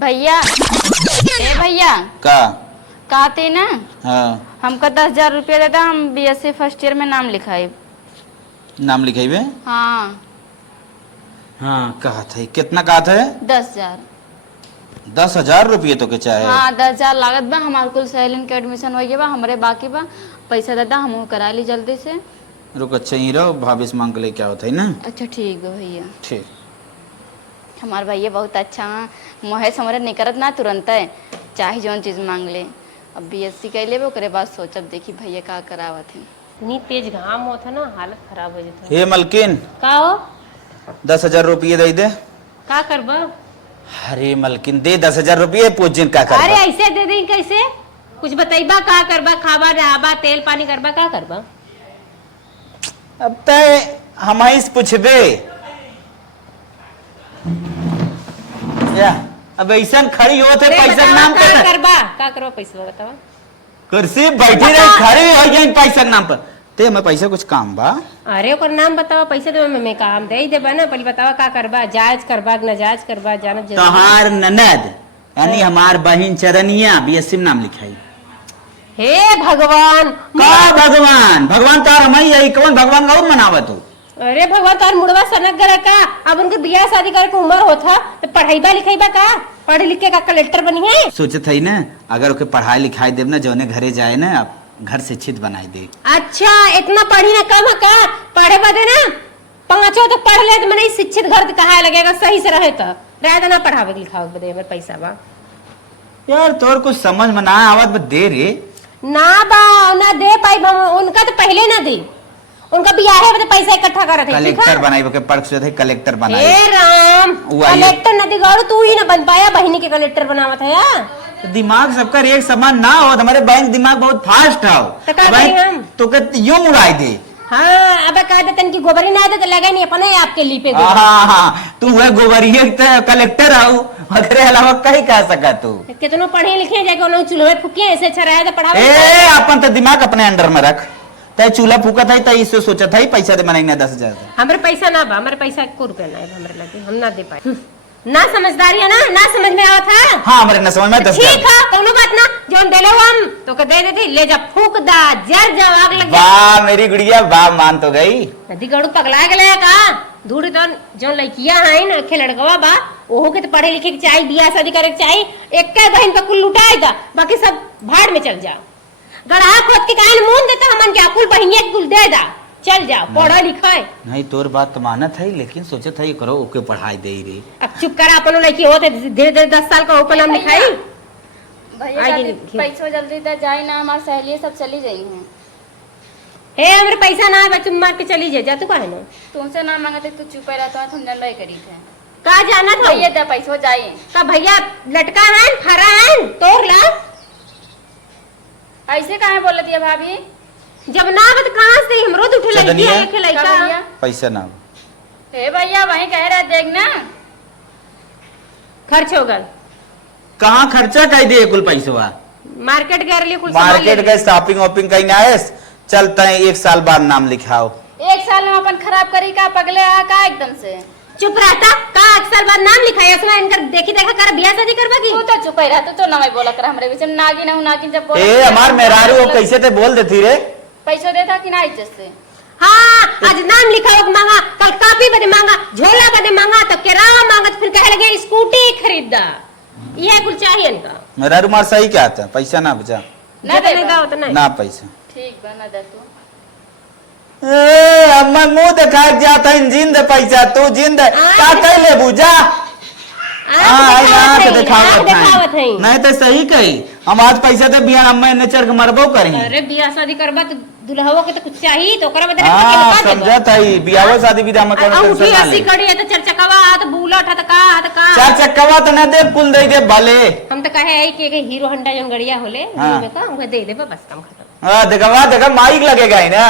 भैया ए भैया का कहते ना हाँ हमका 10,000 रुपया देता, हम बीएससी फर्स्ट ईयर में नाम लिखाए। नाम लिखाइबे। हाँ हाँ कहा था कितना कहा था? 10,000। 10,000 रुपये तो के चाहे। हाँ 10,000 लागत बा, हमारे कुल सहेलिन के एडमिशन हो गया बा, हमरे बाकी बा पैसा दादा हम करा ली जल्दी से। रुक अच्छा ही रहो, भाभी से मांग के ले क्या होता है ना। अच्छा ठीक है भैया। ठीक हमारे भैया बहुत अच्छा मोहे समरे नहीं करत ना तुरंत है, चाहे जौन चीज मांग ले। अब बीएससी कर ले ओकरे बाद सोचब देखी भैया का करावत है। इतनी तेज घाम होता ना हालत खराब हो जाता। हे मलकिन का हो 10,000 रुपये दे दे। का करबा? अरे मलकिन दे 10,000 रुपये पूछ जिन का कर। अरे ऐसे दे दी कैसे? कुछ बताइबा का करबा? खाबा रहाबा तेल पानी करबा का करबा? अब तय हमाइस पूछबे या अब ऐसा खड़ी होते पैसा नाम का पे करबा पैसा बतावा। कुर्सी बैठी रही खड़ी हो जाए पैसा नाम पर ते मैं पैसा कुछ काम बा। अरे ओकर नाम बतावा, पैसा देबा मैं काम दे देबा ना। पहले बतावा का करबा, जायज करबा कि नाजायज करबा जानब जरूरी। तोहार ननद यानी हमार बहिन चरनिया बीएससी में नाम लिखाई। हे भगवान का भगवान भगवान तार हम ही कौन भगवान का और मनावत हो? अरे भगवान तार मुड़वा सनक गरा का। अब उनके बियाह शादी करे के उम्र होता तो पढ़ाईबा लिखाईबा का? पढ़ लिख के का कलेक्टर बनी है? सोचत है ना अगर ओके पढ़ाई लिखाई देव ना जौने घरे जाए ना अब घर शिक्षित बनाई दे। अच्छा इतना पढ़ी ना कम है का? पढ़े बदे ना पांचों तो पढ़ ले तो मैंने शिक्षित घर कहा लगेगा सही से रहे तो रहे ना पढ़ावे लिखावे बदे मेरे पैसा बा। यार तोर कुछ समझ में ना आवत दे रे ना बा ना दे पाई उनका तो पहले ना दी। उनका बियाह है बदे पैसा इकट्ठा कर रहे कलेक्टर बनाई के पढ़ से थे कलेक्टर बनाई। हे राम कलेक्टर न दिगाड़ू तू ही ना बन पाया, बहिनी के कलेक्टर बनावत है या? दिमाग सबका एक समान ना हो। हमारे बैंक दिमाग बहुत फास्ट हो तो यूं उड़ाई दे। हाँ अब कह देते कि गोबरी ना दे तो लगे नहीं अपने आपके लिपे। हाँ तू है गोबरिये कलेक्टर आओ अगरे अलावा कहीं कह सका तू। कितनों पढ़े लिखे जाके उन्होंने चूल्हे फूके ऐसे अच्छा रहा तो पढ़ा। ए अपन तो दिमाग अपने अंडर में रख। तय चूल्हा फूका था तय इससे सोचा था पैसा दे बनाई ना 10,000। हमारे पैसा ना बा, हमारे पैसा 1 रुपया ना है हमारे लगे, हम ना दे पाए। ना समझदारी है ना समझ में आवत है। हाँ हमारे ना समझ में 10,000। ठीक है कोनो बात ना जो देले हम तो के दे देती ले जा फूक दा जर जा आग लग जा। वाह मेरी गुड़िया वाह मान तो गई। नदी गड़ू पगला गेले का दूर तो जो लड़कियां है ना खे लड़कवा बा ओहो के तो पढ़े लिखे के चाहिए, बियाह शादी करे के चाहिए। एक का बहन पे कुल लुटाएगा बाकी सब भाड़ में चल जा। गड़ा खोद के कान मुंह देता हमन के कुल बहिनिया के कुल दे दा चल जा पढ़ा लिखा। नहीं तोर बात तो मानत है लेकिन सोचत है करो ओके पढ़ाई दे रे। अब चुप कर अपन लड़की होते धीरे धीरे 10 साल का ऊपर नाम लिखाई। भैया पैसा जल्दी दे जाए ना, हमारी सहेली सब चली गई हैं। हे हमरे पैसा ना है बच्चे मार के चली जा तू काहे ना? तुमसे ना मांगते तू चुप रहता तुम जन रही करी थे का जाना था भैया दे पैसा जाइए का भैया लटका है खरा है तोड़ ला। ऐसे काहे बोल दिया भाभी? जब ना बत कहां से हमरो तो उठे लगी है के लइका पैसा ना। हे भैया वहीं कह रहा देख ना खर्च हो गल। कहाँ खर्चा कह दिए कुल पैसा? मार्केट गए लिए कुल मार्केट गए शॉपिंग वॉपिंग कहीं ना चलता है 1 साल बाद नाम लिखाओ। 1 साल में अपन खराब करी का पगले आ का एकदम से चुप रहता का 1 साल बाद नाम लिखाया इसमें इनकर देखी देखा कर बियाह शादी करवा की। तू तो चुप ही रह, तू तो ना मैं बोला कर हमरे बीच में नागी ना नागिन जब बोला ए हमार मेहरारू वो कैसे ते बोल देती रे? पैसा देता कि ना इज्जत से। हाँ आज नाम लिखाओ मांगा कल कॉपी बदे मांगा झोला बदे मांगा तो किराया मांगा फिर कहे लगे स्कूटी खरीदा। ये कुल चाहिए इनका। मेहरारू मार सही क्या था पैसा ना बचा ना दे ना पैसा। ठीक बना दे तू। ए अम्मा मुंह दिखा जाता है जिंद पैसा तू जिंद का कह ले बुझा। दिखावत है नहीं तो सही कही हम आज पैसा दे बिया अम्मा ने चर के मरबो करी। अरे बियाह शादी करबा तो दुल्हवो के तो कुछ चाहिए तो ओकरा बदले हां समझत है बियाह शादी विदा में कोनो टेंशन ना ले। कड़ी है तो चरचकवा हाथ बुलेट हाथ का चार चक्कवा तो ना दे कुल दे दे भले। हम तो कहे है कि हीरो होंडा जो गड़िया होले में का वो दे दे बस काम खत्म। हां देखा माइक लगेगा ही ना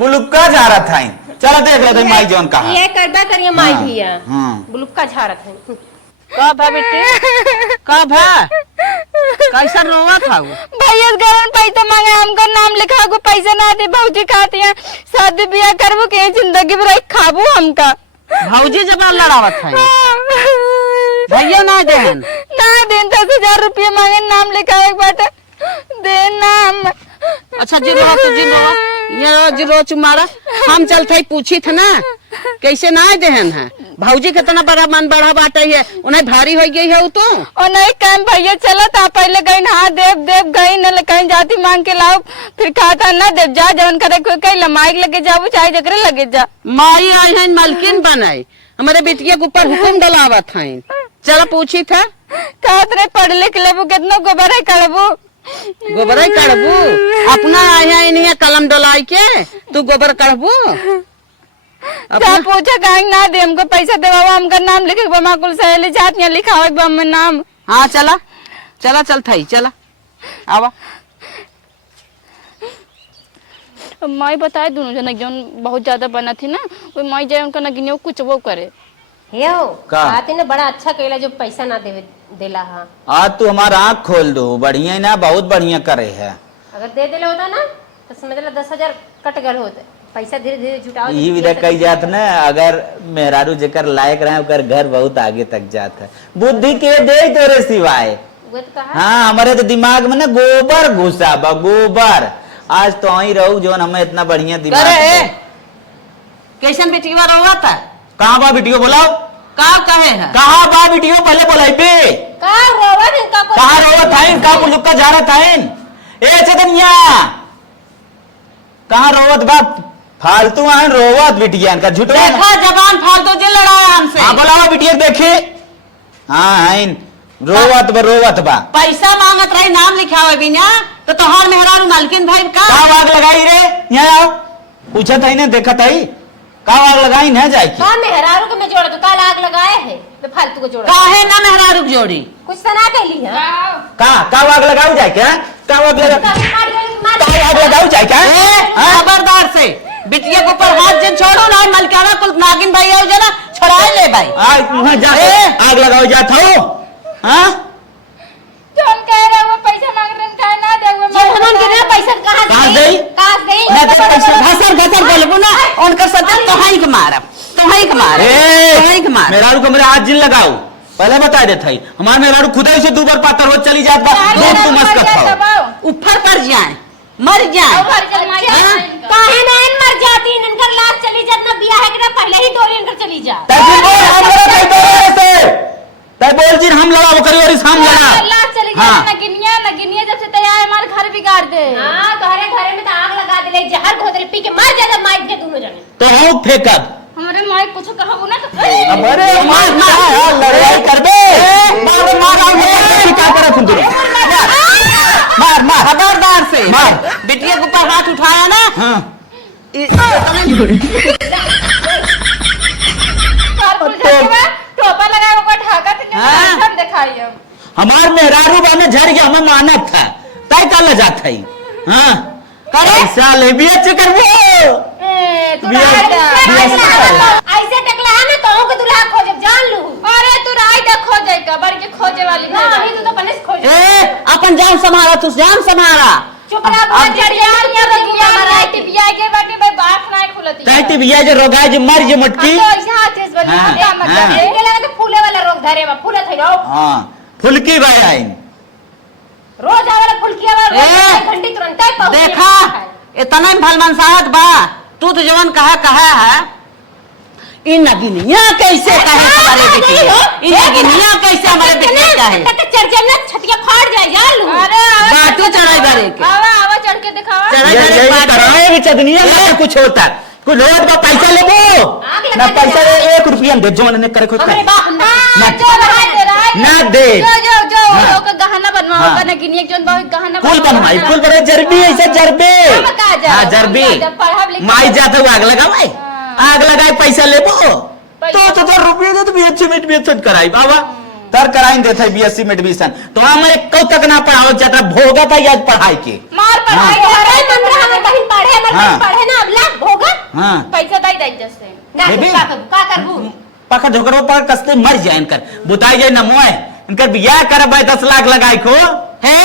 बुलुक्का जा रहा था। चलो देख ले माइक जोन कहा ये करबा करिए माई भैया बुलुक्का झारत है का भा बेटे का भा कैसा रोवा था वो? भैया घर में पैसा मांगे हमका नाम लिखा को पैसा ना दे भौजी खाती है शादी ब्याह करबो के जिंदगी भर खाबू हमका। भौजी जब लड़ावत है भैया ना देन ना दे 1000 रुपया मांगे नाम लिखावे के बाटे दे नाम। अच्छा जिरो तो जिरो चुमारा हम चलते पूछी थे ना कैसे ना देहन है भौजी कितना बड़ा मन बढ़ा बाटे है उन्हें भारी हो गई है वो तो और नहीं कहीं भैया चला था पहले गई हाँ देव गई न कहीं जाती मांग के लाओ फिर खाता ना देव जा जवन करे कोई कहीं लमाइक लगे जाओ चाहे जकरे लगे जा। माई आई है मलकिन बनाई हमारे बेटिया के ऊपर हुक्म डलावत है चला पूछी था कहत रहे पढ़ लिख लेबू कितना गोबर है कड़बू गोबर कड़बू अपना आया नहीं कलम डलाई के तू गोबर कड़बू क्या पूछा कहीं ना दे हमको पैसा दे बाबा हमका नाम लिखे बमा कुल सहेली जात यहाँ लिखावे बम नाम। हाँ चला चला चल थई चला आवा माई बताए दोनों जन जौन बहुत ज्यादा बना थी ना वो माई जाए उनका नगिनियो कुछ वो करे हे हो का? बात ना बड़ा अच्छा कहला जो पैसा ना देला हाँ आज तू हमारा आँख खोल दो बढ़िया ना बहुत बढ़िया करे है। अगर दे देले होता ना तो समझ ला 10,000 कट गल होते पैसा धीरे धीरे जुटाओ यही विदा कही जात ना अगर मेहरारू जेकर लायक रहे ओकर घर बहुत आगे तक जात है बुद्धि के दे तोरे सिवाय। वो तो कहा हाँ हमारे तो दिमाग में ना गोबर घुसा बा गोबर आज तो वही रहू जो हमें इतना बढ़िया दिमाग दे। कैसन बेटिया रोवा था कहाँ बा वीडियो बोलाओ का कहे है कहाँ बा वीडियो पहले बोलाई पे का रोवन इनका को कहाँ रोवत था का पुलुक्का जा रहा था ए चदनिया कहाँ रोवत बा फालतू आन रोवत बिटिया का झूठ देखा जबान फालतू जे लड़ाया हमसे हाँ बोलाओ बिटिया देखे हाँ आइन रोवत बा पैसा मांगत रही नाम लिखावे बिना तो तोहार मेहरारू मालकिन भाई का आग लगाई रे यहाँ आओ पूछा था इन्हें देखा था का आग लगाई न जाए का मेहरारू के मैं जोड़ दो कल आग लगाए है मैं फालतू को जोड़ काहे ना मेहरारू जोड़ी कुछ सना कहली है का आग लगाऊ जाए क्या का आग लगाऊ जाए क्या खबरदार से बिटिया के ऊपर हाथ जन छोड़ो ना मलकाना कुल नागिन भाई आओ जना छोड़ा ले भाई आज वहाँ जा आग लगाऊ जाता हो हाँ जो हम कह रहे वो पैसा मांग रहे हैं ना दे वो जब हमन के ना पैसा कहां गई मैं तो पैसा घसर बोलबो ना उनकर सत्ता तोहाई के मारब तोहाई के मार मेहरारू को मेरे हाथ जिन लगाओ पहले बता देता है हमारे मेहरारू खुदा से 2 बार पातर हो चली जात बा दूध तू मस्त खाओ ऊपर कर जाए मर जाए काहे ना इन मर जाती इनकर लाश चली जात ना बियाह के ना पहले ही डोरी इनकर चली जा तभी बोल हम लड़ा कई दो से तय बोल जी हम लड़ा वो करी और इस हम लड़ा लाश चली गई नगिनिया जब से तैयार हमारे घर बिगाड़ दे। हां तोहरे घरे में तो आग लगा देले जहर घोदरे पी के मर जाना माइक के दोनों जने तो हम फेंकब हमारे माई कुछ कहबो ना तो अरे मार लड़ाई करबे मार क्या करत तुम दोनों मार खबरदार से मार बिटिया के ऊपर हाथ उठाया ना हाँ टोपा लगा वो ढाका सब दिखाई हम हमार मेहरारू बाने झड़ गया हमें मानत था तय कल जात है हाँ ऐसा ले भी अच्छे करबो ऐसे टकला है ना कहूं कि दुल्हा खोजे जान लू अरे तू राय दे खोजे का बड़ के खोजे वाली नहीं तू तो पने खोज अपन जान संभाला तू जान संभाला चुप रह बहुत जड़ियान या बगिया राय टिबिया के बाटे भाई बात ना खुलती तय टिबिया जे रोगाय जे मर जे मटकी तो ऐसा हाथ से बड़ी क्या मतलब है इनके लगे तो फूले वाला रोग धरे बा फूले थई रहो हां फुलकी भाई आई रोज आवेला फुलकिया वाला घंटी तुरंत ही पहुंच देखा इतना भलमन साहब बा तू तो जवन कहा है इन नगिनिया कैसे कहे हमारे बेटी इन नगिनिया कैसे हमारे बेटी कहे तक चढ़ छतिया फाड़ जाए जान लू अरे बातू चढ़ाई करे के आवा चढ़ के दिखावा ये कराए भी चदनिया ना कुछ होता कुछ रोज का पैसा लेबो ना पैसा 1 रुपया दे जो ने करे खुद हमरे बाप ना जो राय ना दे जो का गहना बनवाओ का नगिनिया जोन बहुत गहना फूल बनवाई फूल बड़े जरबी ऐसे जरबे हां जरबी माई जाते आग लगावे आग लगाए पैसा लेबो तो रुपये दे तो बीएससी में एडमिशन कराई बाबा तर कराई देथे बीएससी में एडमिशन तो हम एक कौ तक ना पढ़ाओ जाता भोगा था आज पढ़ाई के मार पढ़ाई अरे मंत्र हमें कहीं पढ़े मत पढ़े ना अबला भोगा हां पैसा दई जैसे ना का करबू पका झोकरो पर कसते मर जाए इनकर बुताई जाए न मोए इनकर बियाह करबे 10 लाख लगाई को हे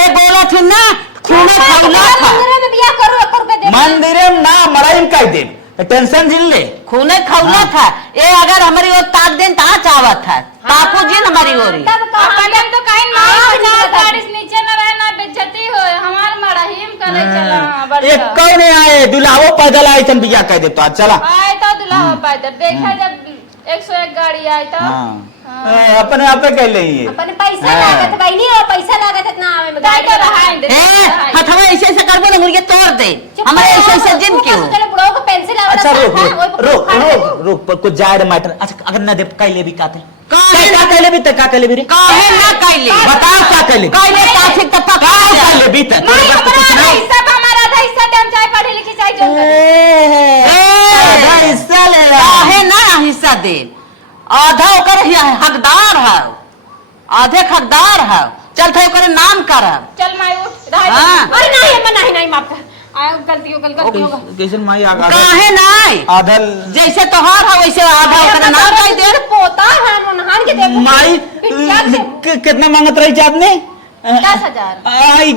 ए बोला थी ना खून खौला था मंदिर में बियाह करो 1 रुपए दे मंदिरे ना मराइन कह दे टेंशन जिन ले खूने खौला था ये अगर हमारी ओर ताक देन ता चावत था ताकू जी हमारी ओरी तब अपन तो कहीं एक कौन आए दुल्हावो पैदल आए तन बिया कह दे तो चला आए तो दुल्हा पैदल देखा जब 101 गाड़ी आई तो अपने आपे कह ले अपन पैसा लागत भाई नहीं, और पैसा लागत इतना आवे में काय गाड़ी कर रहा है ए हथवा ऐसे ऐसे करबो ना मुर्गे तोड़ दे हमारे ऐसे ऐसे जिन क्यों। चलो बुढ़ो को पेंसिल आवत अच्छा रुक रुक कुछ जाए मैटर। अच्छा अगर न दे कहले भी काते काहे का कहले भी त का कहले भी रे काहे ना काइले बताओ क्या कहले काइले काफी तक का कहले भी त नहीं हमारा हिस्सा हमारा आधा हिस्सा टाइम चाहे पढ़े लिखे चाहे जो आधा हिस्सा ले ला काहे ना हिस्सा दे आधा ओकर हकदार है आधे हकदार है चल थे ओकर नाम कर चल मैं उठ हाँ। अरे नहीं माफ कर आया गलती होगा कैसे माई आगा काहे नहीं आधा जैसे तोहार है वैसे आधा ओकर नाम कह दे पोता है नहान के देखो माई कितना मांगत रही जात ने 10,000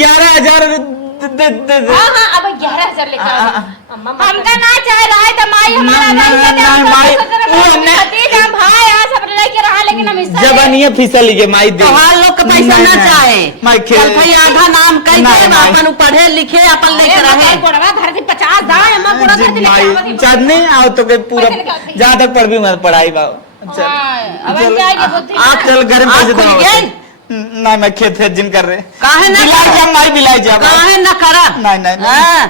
11,000 हां हां अब 11,000 लेके आओ हमका ना चाहे रहा है तो माई हमारा भाई यहाँ सब लेके रहा लेकिन हम हिस्सा जबानिया फिसल लीजिए माई दे तोहार लोग का पैसा ना चाहे माई चल भाई आधा नाम कह दे अपन पढ़े लिखे अपन लेके रहे कोड़वा घर से 50 दाए अम्मा कोड़ा घर से लेके माई चाँद नहीं आओ तो के पूरा जहाँ तक पढ़ भी मत पढ़ाई बाबू अब हम जाएंगे बुद्धि आप चल घर में पैसे दो ना मैं खेत जिन कर रहे काहे ना बिलाई जा माई बिलाई जा काहे ना करा नहीं हाँ,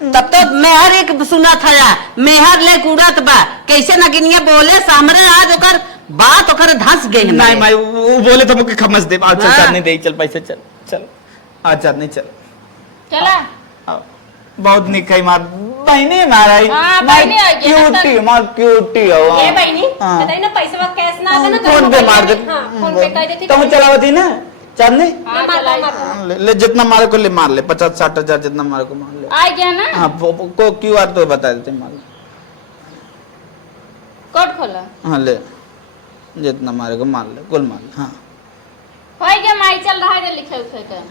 तब तो मेहर एक सुना था या मेहर ले कूड़त बा कैसे ना गिनिया बोले सामने आज ओकर बात ओकर धंस गई नहीं माई वो बोले तो मुझे खमस दे आज चल हाँ। नहीं दे चल पैसे चल चल आज चल नहीं चल चला आओ। बहुत निक है मार बहनी माराई हाँ, बहनी आ गई ना क्यूटी मार क्यूटी हो ए बहनी हाँ। बताई ना पैसा कैश ना आवे ना फोन पे मार दे हां फोन पे कह देती तुम चलावती ना चांदनी मार ले जितना मारे को ले मार ले 50-60 हजार जितना मारे को मार ले आ गया ना हाँ को क्यूआर तो बता देते मार ले कोड खोला हाँ ले जितना मारे को मार ले कुल मार ले हाँ हो गया माई चल रहा है लिखे उखे का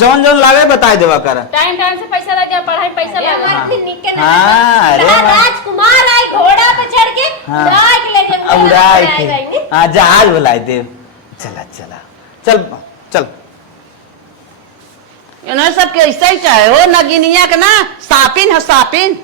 जौन जौन लागे बताए देवा कर टाइम से पैसा लग गया पढ़ाई पैसा लगा हाँ अरे राजकुमार आए घोड़ा पे चढ़ के हाँ। उड़ा के ले जाए उड़ाए थे हाँ जहाज बुलाए थे चला चला चल चल इन्हें सब के ऐसा ही चाहे हो नगिनिया के ना सापिन है सापिन